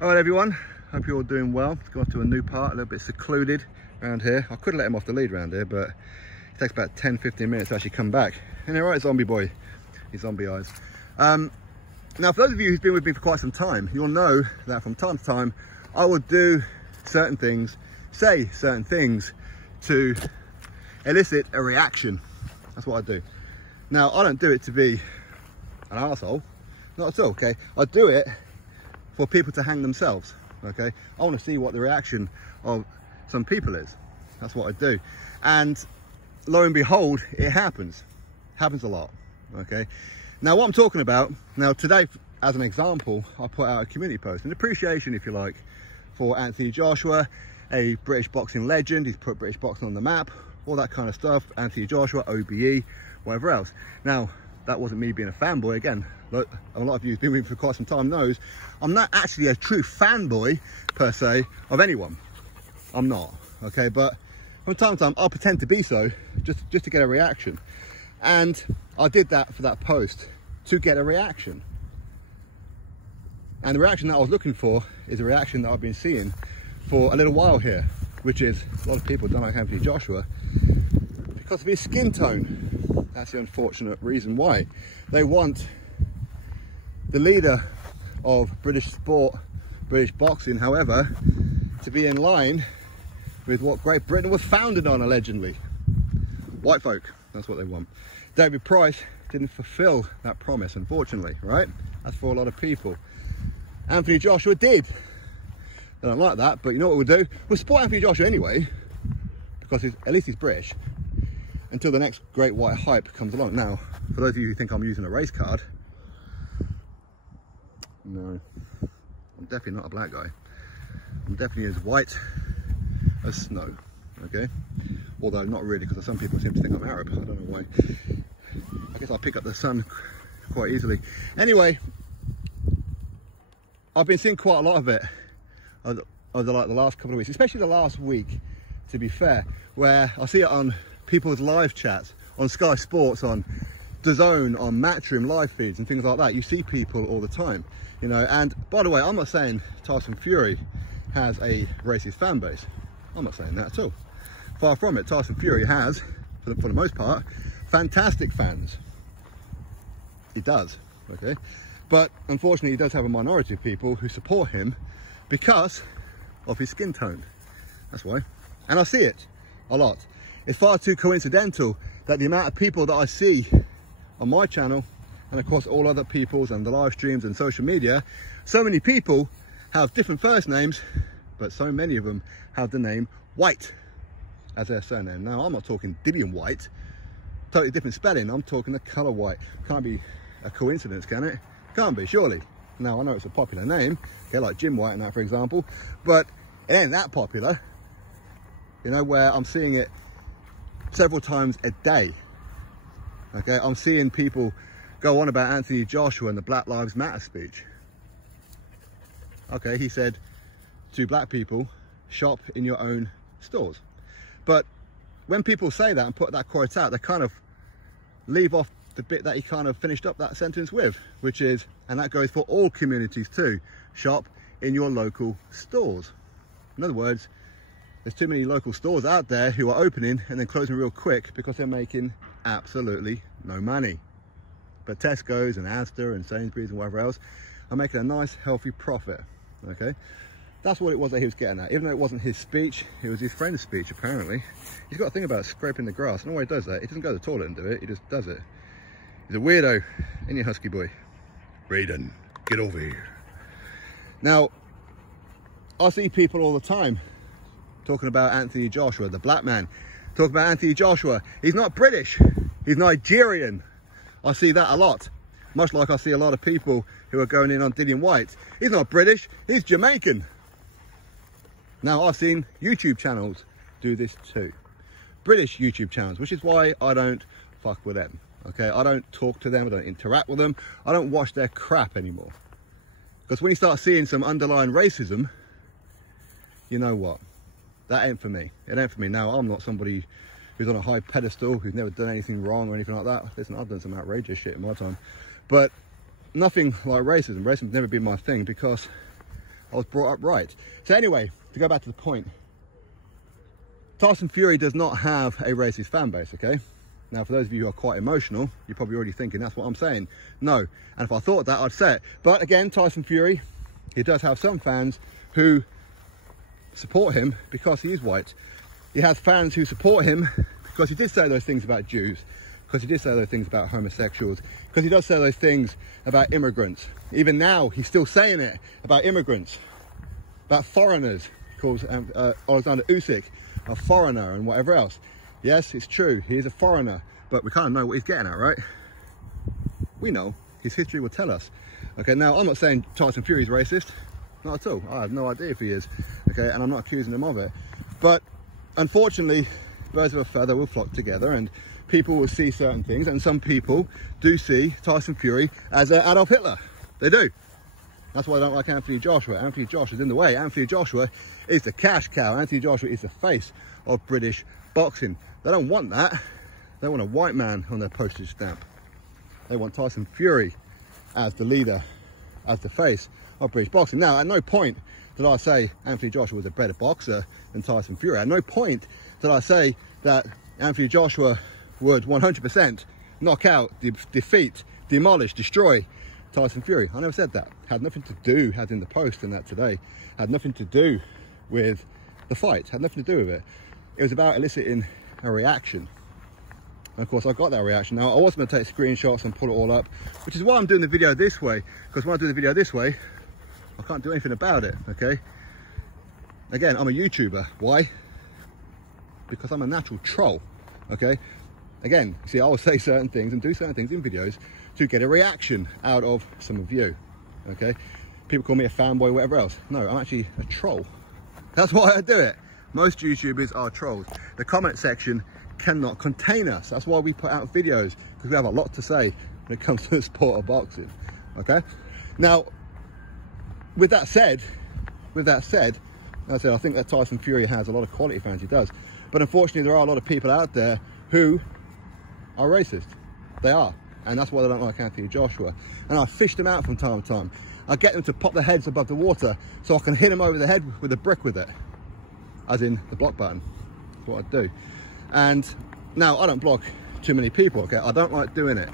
All right, everyone. Hope you're all doing well. It's gone to a new part, a little bit secluded around here. I could have let him off the lead around here, but it takes about 10-15 minutes to actually come back. And all right, zombie boy, his zombie eyes. Now, for those of you who've been with me for quite some time, you'll know that from time to time, I will do certain things, say certain things to elicit a reaction. That's what I do. Now, I don't do it to be an arsehole, not at all, okay? I do it for people to hang themselves, okay? I want to see what the reaction of some people is. That's what I do. And lo and behold, it happens a lot, okay? Now, what I'm talking about, now today, as an example, I put out a community post, an appreciation, if you like, for Anthony Joshua, a British boxing legend. He's put British boxing on the map, all that kind of stuff. Anthony Joshua, OBE, whatever else. Now, that wasn't me being a fanboy. Again, a lot of you who've been with me for quite some time knows I'm not actually a true fanboy per se of anyone. I'm not, okay? But from time to time, I'll pretend to be so just to get a reaction. And I did that for that post to get a reaction. And the reaction that I was looking for is a reaction that I've been seeing for a little while here, which is a lot of people don't like Anthony Joshua because of his skin tone. That's the unfortunate reason why. They want the leader of British sport, British boxing, however, to be in line with what Great Britain was founded on, allegedly. White folk, that's what they want. David Price didn't fulfill that promise, unfortunately, right? That's for a lot of people. Anthony Joshua did. They don't like that, but you know what we'll do? We'll support Anthony Joshua anyway, because at least he's British, until the next great white hype comes along. Now, for those of you who think I'm using a race card, no, I'm definitely not a black guy. I'm definitely as white as snow, okay? Although not really, because some people seem to think I'm Arab. I don't know why. I guess I'll pick up the sun quite easily. Anyway, I've been seeing quite a lot of it over the last couple of weeks, especially the last week, to be fair, where I see it on people's live chats, on Sky Sports, on DAZN, on Matchroom live feeds and things like that. You see people all the time, you know. And by the way, I'm not saying Tyson Fury has a racist fan base. I'm not saying that at all. Far from it. Tyson Fury has, for the most part, fantastic fans. He does, okay? But unfortunately, he does have a minority of people who support him because of his skin tone. That's why. And I see it a lot. It's far too coincidental that the amount of people that I see on my channel and of course all other people's and the live streams and social media, so many people have different first names, but so many of them have the name White as their surname. Now, I'm not talking Dillian White, totally different spelling. I'm talking the colour white. Can't be a coincidence, can it? Can't be, surely. Now, I know it's a popular name, okay, like Jim White and that, for example, but it ain't that popular, you know, where I'm seeing it several times a day, okay? I'm seeing people go on about Anthony Joshua and the Black Lives Matter speech. Okay, he said to black people, shop in your own stores. But when people say that and put that quote out, they kind of leave off the bit that he kind of finished up that sentence with, which is, and that goes for all communities too, shop in your local stores. In other words, there's too many local stores out there who are opening and then closing real quick because they're making absolutely no money. But Tesco's and Asda and Sainsbury's and whatever else are making a nice healthy profit, okay? That's what it was that he was getting at. Even though it wasn't his speech, it was his friend's speech, apparently. He's got a thing about scraping the grass. I don't know why he does that. He doesn't go to the toilet and do it, he just does it. He's a weirdo, ain't you, husky boy? Raiden, get over here. Now, I see people all the time talking about Anthony Joshua, the black man. Talking about Anthony Joshua. He's not British, he's Nigerian. I see that a lot. Much like I see a lot of people who are going in on Dillian White. He's not British, he's Jamaican. Now, I've seen YouTube channels do this too. British YouTube channels, which is why I don't fuck with them. Okay, I don't talk to them, I don't interact with them, I don't watch their crap anymore. Because when you start seeing some underlying racism, you know what? That ain't for me. It ain't for me. Now, I'm not somebody who's on a high pedestal, who's never done anything wrong or anything like that. Listen, I've done some outrageous shit in my time. But nothing like racism. Racism's never been my thing because I was brought up right. So anyway, to go back to the point, Tyson Fury does not have a racist fan base, okay? Now, for those of you who are quite emotional, you're probably already thinking that's what I'm saying. No, and if I thought that, I'd say it. But again, Tyson Fury, he does have some fans who support him because he is white. He has fans who support him because he did say those things about Jews, because he did say those things about homosexuals, because he does say those things about immigrants. Even now, he's still saying it about immigrants, about foreigners. He calls Alexander Usyk a foreigner and whatever else. Yes, it's true, he is a foreigner, but we kind of know what he's getting at, right? We know, his history will tell us. Okay, now I'm not saying Tyson Fury is racist, not at all. I have no idea if he is, okay, and I'm not accusing him of it. But unfortunately, birds of a feather will flock together and people will see certain things, and some people do see Tyson Fury as Adolf Hitler. They do. That's why I don't like Anthony Joshua. Anthony Joshua is in the way. Anthony Joshua is the cash cow. Anthony Joshua is the face of British boxing. They don't want that. They want a white man on their postage stamp. They want Tyson Fury as the leader, as the face of British boxing. Now, at no point did I say Anthony Joshua was a better boxer than Tyson Fury. At no point did I say that Anthony Joshua would 100% knock out, defeat, demolish, destroy Tyson Fury. I never said that. Had nothing to do, had in the post and that today, had nothing to do with the fight, had nothing to do with it. It was about eliciting a reaction. And of course I got that reaction. Now I was going to take screenshots and pull it all up, which is why I'm doing the video this way, because when I do the video this way, I can't do anything about it, okay? Again, I'm a YouTuber. Why? Because I'm a natural troll, okay? Again, see, I will say certain things and do certain things in videos to get a reaction out of some of you, okay? People call me a fanboy, whatever else. No, I'm actually a troll. That's why I do it. Most YouTubers are trolls. The comment section cannot contain us. That's why we put out videos, because we have a lot to say when it comes to the sport of boxing, okay? Now, with that said, I think that Tyson Fury has a lot of quality fans, he does. But unfortunately, there are a lot of people out there who are racist. They are. And that's why they don't like Anthony Joshua. And I fish them out from time to time. I get them to pop their heads above the water so I can hit them over the head with a brick with it. As in the block button. That's what I do. And now I don't block too many people, okay? I don't like doing it.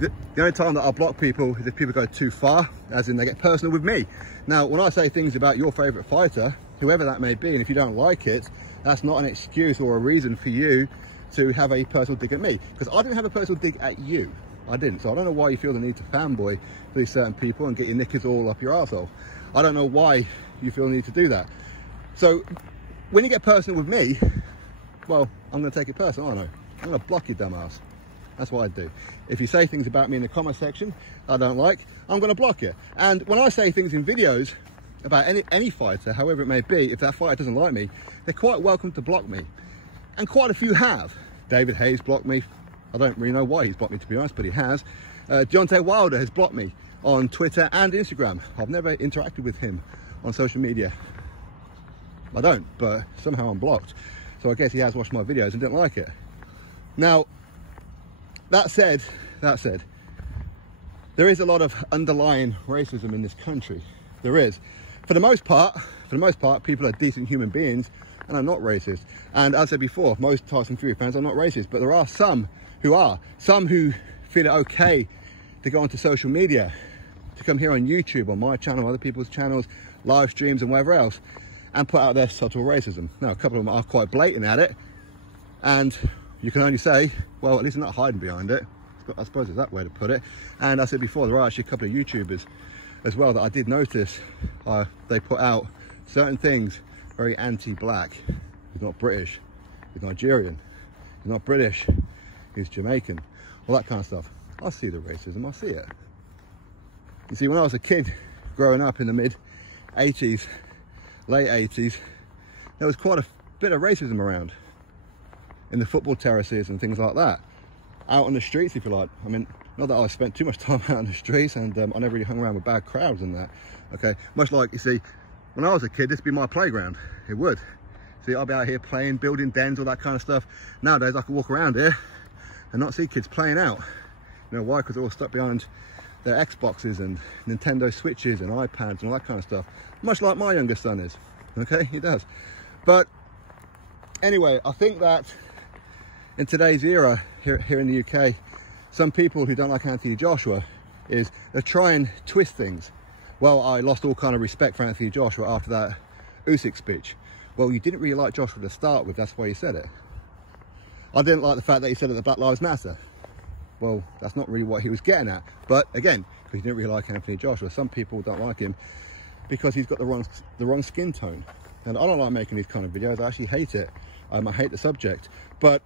The only time that I block people is if people go too far, as in they get personal with me. Now, when I say things about your favorite fighter, whoever that may be, and if you don't like it, that's not an excuse or a reason for you to have a personal dig at me. Because I didn't have a personal dig at you. I didn't. So I don't know why you feel the need to fanboy these certain people and get your knickers all up your arsehole. I don't know why you feel the need to do that. So when you get personal with me, well, I'm going to take it personal, aren't I? I'm going to block you, dumbass. That's what I do. If you say things about me in the comment section I don't like, I'm going to block you. And when I say things in videos about any fighter, however it may be, if that fighter doesn't like me, they're quite welcome to block me. And quite a few have. David Hayes blocked me. I don't really know why he's blocked me, to be honest, but he has. Deontay Wilder has blocked me on Twitter and Instagram. I've never interacted with him on social media. I don't, but somehow I'm blocked. So I guess he has watched my videos and didn't like it. Now, that said, there is a lot of underlying racism in this country. There is. For the most part, people are decent human beings and are not racist. And as I said before, most Tyson Fury fans are not racist, but there are some who are. Some who feel it okay to go onto social media, to come here on YouTube, on my channel, other people's channels, live streams and whatever else, and put out their subtle racism. Now, a couple of them are quite blatant at it, and you can only say, well, at least they're not hiding behind it. I suppose it's that way to put it. And I said before, there are actually a couple of YouTubers as well that I did notice. They put out certain things very anti-black. He's not British, he's Nigerian, he's not British, he's Jamaican, all that kind of stuff. I see the racism, I see it. You see, when I was a kid growing up in the mid-80s, late 80s, there was quite a bit of racism around in the football terraces and things like that. Out on the streets, if you like. I mean, not that I spent too much time out on the streets, and I never really hung around with bad crowds and that, okay? Much like, you see, when I was a kid, this would be my playground. It would. See, I'll be out here playing, building dens, all that kind of stuff. Nowadays, I can walk around here and not see kids playing out. You know why? Because they're all stuck behind their Xboxes and Nintendo Switches and iPads and all that kind of stuff, much like my youngest son is. Okay, he does. But anyway, I think that in today's era here in the UK, some people who don't like Anthony Joshua they try and twist things. Well, I lost all kind of respect for Anthony Joshua after that Usyk speech. Well, you didn't really like Joshua to start with, that's why you said it. I didn't like the fact that he said it that Black Lives Matter. Well, that's not really what he was getting at. But again, because you didn't really like Anthony Joshua, some people don't like him because he's got the wrong skin tone. And I don't like making these kind of videos. I actually hate it. I hate the subject. But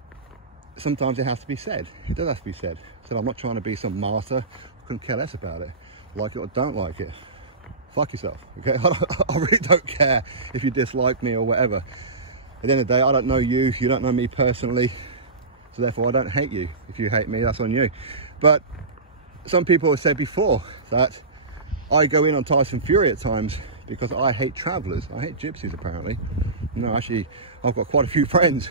sometimes it has to be said. It does have to be said. So I'm not trying to be some martyr. I couldn't care less about it. Like it or don't like it. Fuck yourself, okay? I really don't care if you dislike me or whatever. At the end of the day, I don't know you. You don't know me personally. So therefore, I don't hate you. If you hate me, that's on you. But some people have said before that I go in on Tyson Fury at times because I hate travellers. I hate gypsies, apparently. No, actually, I've got quite a few friends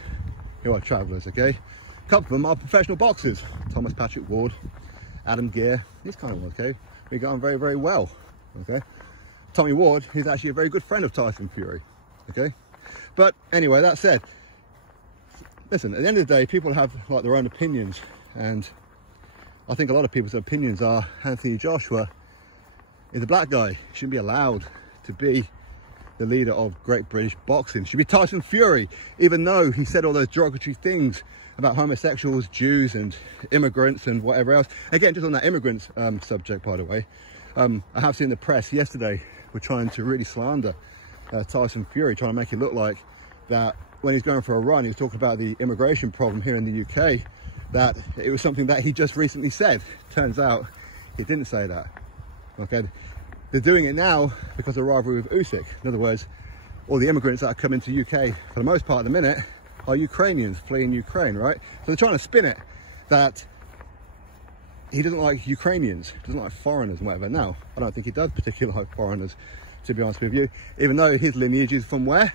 who are travellers, okay? A couple of them are professional boxers. Thomas Patrick Ward, Adam Gear, these kind of ones, okay? We get on very, very well, okay? Tommy Ward, he's actually a very good friend of Tyson Fury, okay? But anyway, that said, listen, at the end of the day, people have like their own opinions, and I think a lot of people's opinions are Anthony Joshua is a black guy. He shouldn't be allowed to be the leader of Great British Boxing. It should be Tyson Fury, even though he said all those derogatory things about homosexuals, Jews and immigrants and whatever else. Again, just on that immigrants subject, by the way, I have seen the press yesterday were trying to really slander Tyson Fury, trying to make it look like that when he's going for a run, he was talking about the immigration problem here in the UK, that it was something that he just recently said. Turns out he didn't say that, okay? They're doing it now because of the rivalry with Usyk. In other words, all the immigrants that are coming to UK for the most part at the minute are Ukrainians fleeing Ukraine, right? So they're trying to spin it that he doesn't like Ukrainians, doesn't like foreigners and whatever. Now, I don't think he does particularly like foreigners, to be honest with you, even though his lineage is from where?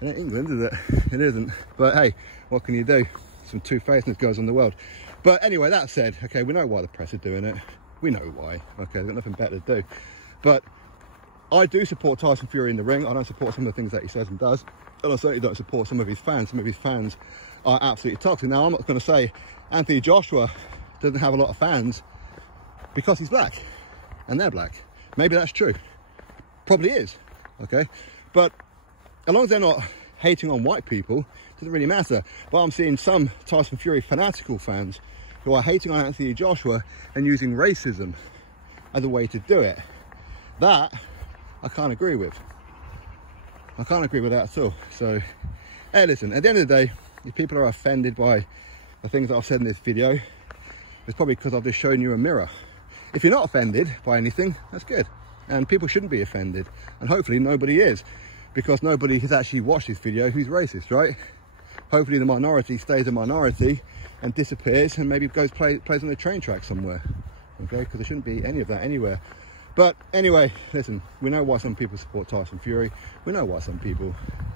It ain't England, is it? It isn't. But hey, what can you do? Some two-facedness goes on the world. But anyway, that said, okay, we know why the press are doing it. We know why, okay, they've got nothing better to do. But I do support Tyson Fury in the ring. I don't support some of the things that he says and does. And I certainly don't support some of his fans. Some of his fans are absolutely toxic. Now, I'm not going to say Anthony Joshua doesn't have a lot of fans because he's black and they're black. Maybe that's true. Probably is, okay? But as long as they're not hating on white people, it doesn't really matter. But I'm seeing some Tyson Fury fanatical fans who are hating on Anthony Joshua and using racism as a way to do it. That I can't agree with. I can't agree with that at all. So, hey, listen, at the end of the day, if people are offended by the things that I've said in this video, it's probably because I've just shown you a mirror. If you're not offended by anything, that's good. And people shouldn't be offended. And hopefully nobody is, because nobody has actually watched this video who's racist, right? Hopefully the minority stays a minority and disappears and maybe plays on the train track somewhere, okay? Because there shouldn't be any of that anywhere. But anyway, listen, we know why some people support Tyson Fury. We know why some people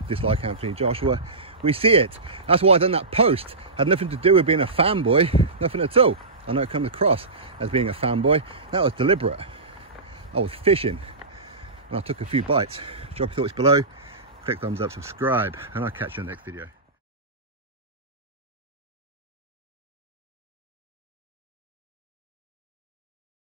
dislike Anthony Joshua. We see it. That's why I done that post. Had nothing to do with being a fanboy, nothing at all. I know it comes across as being a fanboy. That was deliberate. I was fishing and I took a few bites. Drop your thoughts below, click thumbs up, subscribe, and I'll catch you in the next video.